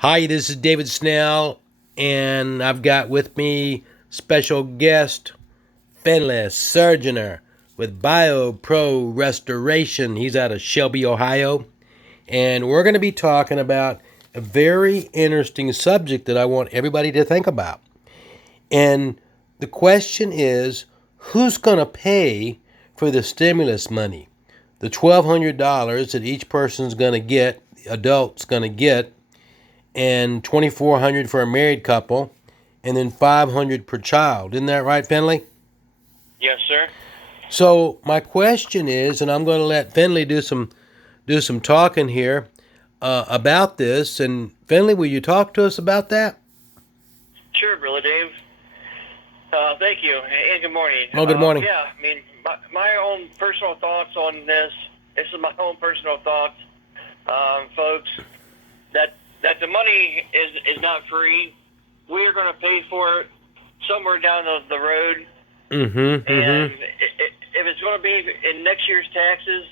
Hi, this is David Snell, and I've got with me special guest Finley, Surgener with BioPro Restoration. He's out of Shelby, Ohio, and we're going to be talking about a very interesting subject that I want everybody to think about. And the question is, who's going to pay for the stimulus money? The $1,200 that each person's going to get, the adult's going to get, and $2,400 for a married couple, and then $500 per child. Isn't that right, Finley? Yes, sir. So my question is, and I'm going to let Finley do some talking here about this. And Finley, will you talk to us about that? Sure, Brother Dave. Thank you, and good morning. Oh, good morning. Yeah, I mean, my own personal thoughts on this. This is my own personal thoughts, folks. That the money is not free. We are going to pay for it somewhere down the road. Mm-hmm. And if it's going to be in next year's taxes,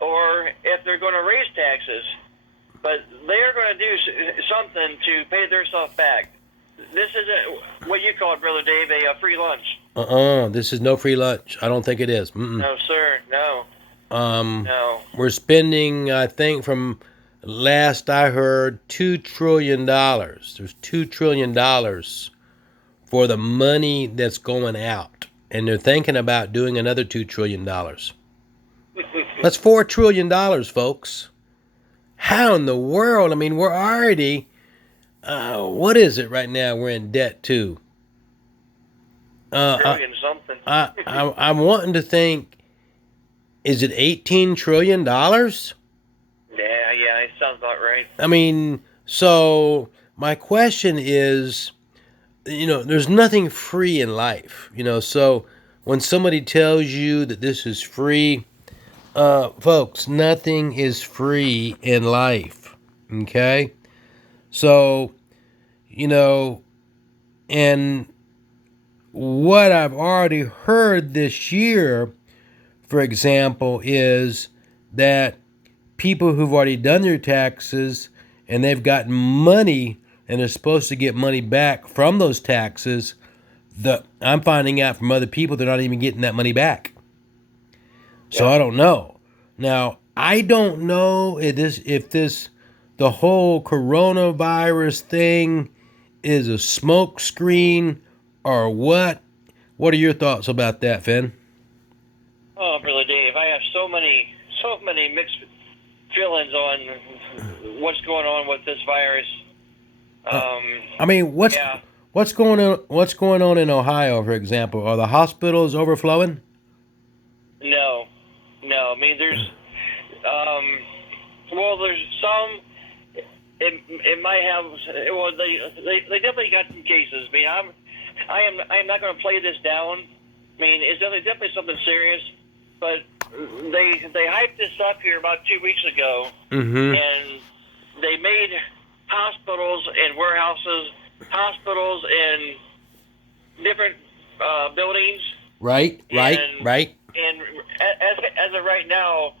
or if they're going to raise taxes, but they are going to do something to pay their stuff back. This isn't what you call it, Brother Dave, a free lunch. This is no free lunch. I don't think it is. Mm-mm. No, sir. No. No. We're spending, I think, from last I heard, $2 trillion. There's $2 trillion for the money that's going out. And they're thinking about doing another $2 trillion. That's $4 trillion, folks. How in the world? I mean, we're already, what is it right now we're in debt to? Trillion something. I'm wanting to think, is it $18 trillion? Yeah, it sounds about right. I mean, so my question is, there's nothing free in life, so when somebody tells you that this is free, folks, nothing is free in life, okay? So, and what I've already heard this year, for example, is that people who've already done their taxes and they've gotten money and they're supposed to get money back from those taxes, I'm finding out from other people they're not even getting that money back. So I don't know. Now, I don't know if the whole coronavirus thing is a smoke screen or what. What are your thoughts about that, Finn? Oh, Brother Dave, I have so many mixed feelings on what's going on with this virus. I mean, what's going on in Ohio, for example? Are the hospitals overflowing? No. I mean, there's there's some. It might have. Well, they definitely got some cases. I mean, I am not going to play this down. I mean, it's definitely something serious. But they hyped this up here about 2 weeks ago, and they made hospitals and warehouses, hospitals and different buildings. Right. And as of right now,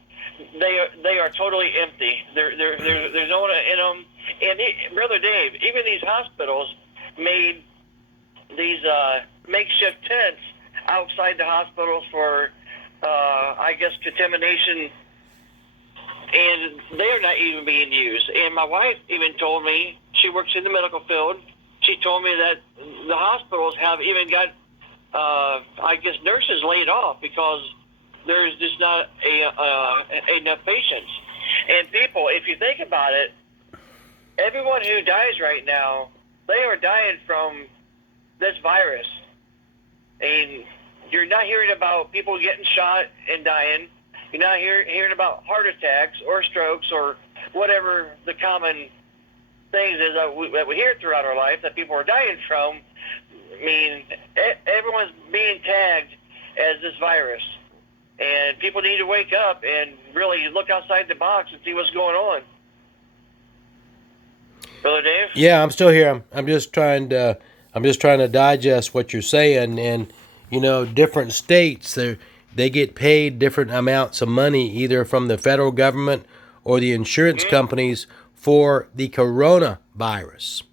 they are totally empty. There's no one in them. And Brother Dave, even these hospitals made these makeshift tents outside the hospitals for, I guess, contamination, and they are not even being used. And my wife even told me, she works in the medical field, she told me that the hospitals have even got, I guess, nurses laid off because there's just not enough patients. And people, if you think about it, everyone who dies right now, they are dying from this virus. And you're not hearing about people getting shot and dying. You're not hearing about heart attacks or strokes or whatever the common things is that we hear throughout our life that people are dying from. I mean, everyone's being tagged as this virus. And people need to wake up and really look outside the box and see what's going on. Brother Dave? Yeah, I'm still here. I'm just trying to digest what you're saying, and different states they get paid different amounts of money either from the federal government or the insurance companies for the coronavirus.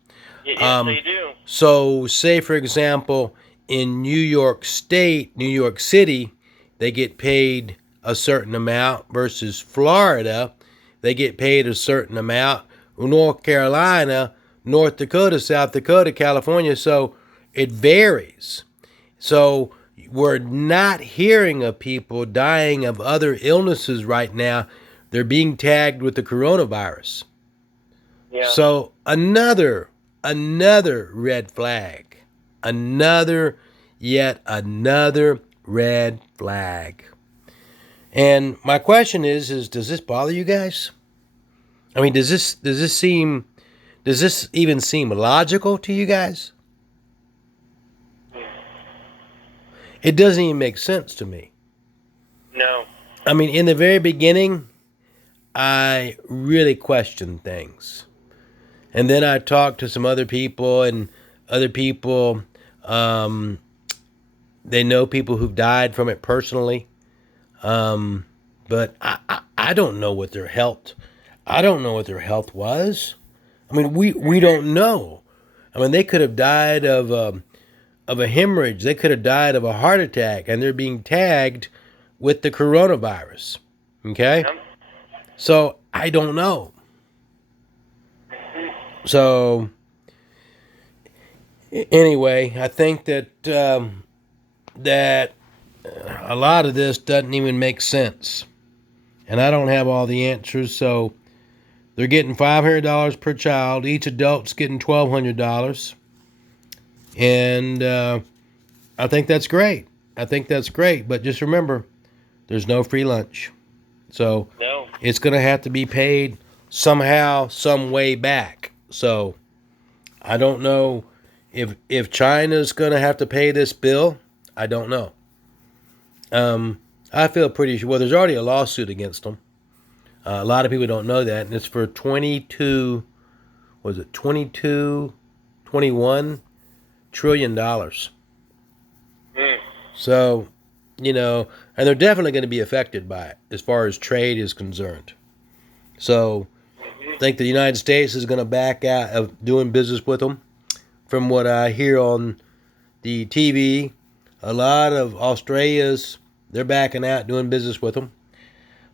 Yes, they do. So, say for example, in New York State, New York City, they get paid a certain amount versus Florida, they get paid a certain amount. North Carolina, North Dakota, South Dakota, California, so it varies. So we're not hearing of people dying of other illnesses right now. They're being tagged with the coronavirus. Yeah. So another red flag. Yet another red flag. And my question is does this bother you guys? I mean, does this even seem logical to you guys? It doesn't even make sense to me. No. I mean, in the very beginning, I really questioned things. And then I talked to some other people, and other people, they know people who've died from it personally. But I don't know what their health, I don't know what their health was. I mean, we don't know. I mean, they could have died of a hemorrhage. They could have died of a heart attack, and they're being tagged with the coronavirus. Okay? So, I don't know. So, anyway, I think that that a lot of this doesn't even make sense. And I don't have all the answers, so they're getting $500 per child. Each adult's getting $1,200. And I think that's great. But just remember, there's no free lunch. So No. it's going to have to be paid somehow, some way back. So I don't know if China's going to have to pay this bill. I don't know. I feel pretty sure. Well, there's already a lawsuit against them. A lot of people don't know that. And it's for 21 trillion dollars. So, and they're definitely going to be affected by it as far as trade is concerned. So, I think the United States is going to back out of doing business with them. From what I hear on the TV, a lot of Australia's, they're backing out doing business with them.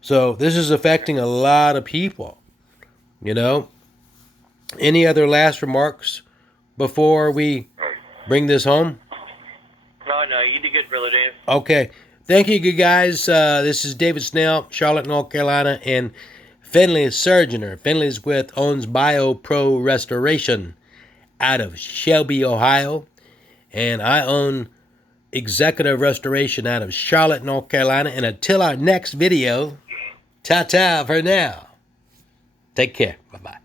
So, this is affecting a lot of people. Any other last remarks before we bring this home? No, you did good, Brother Dave. Okay. Thank you, good guys. This is David Snell, Charlotte, North Carolina, and Finley Surgener. Finley's owns BioPro Restoration out of Shelby, Ohio. And I own Executive Restoration out of Charlotte, North Carolina. And until our next video, ta-ta for now. Take care. Bye-bye.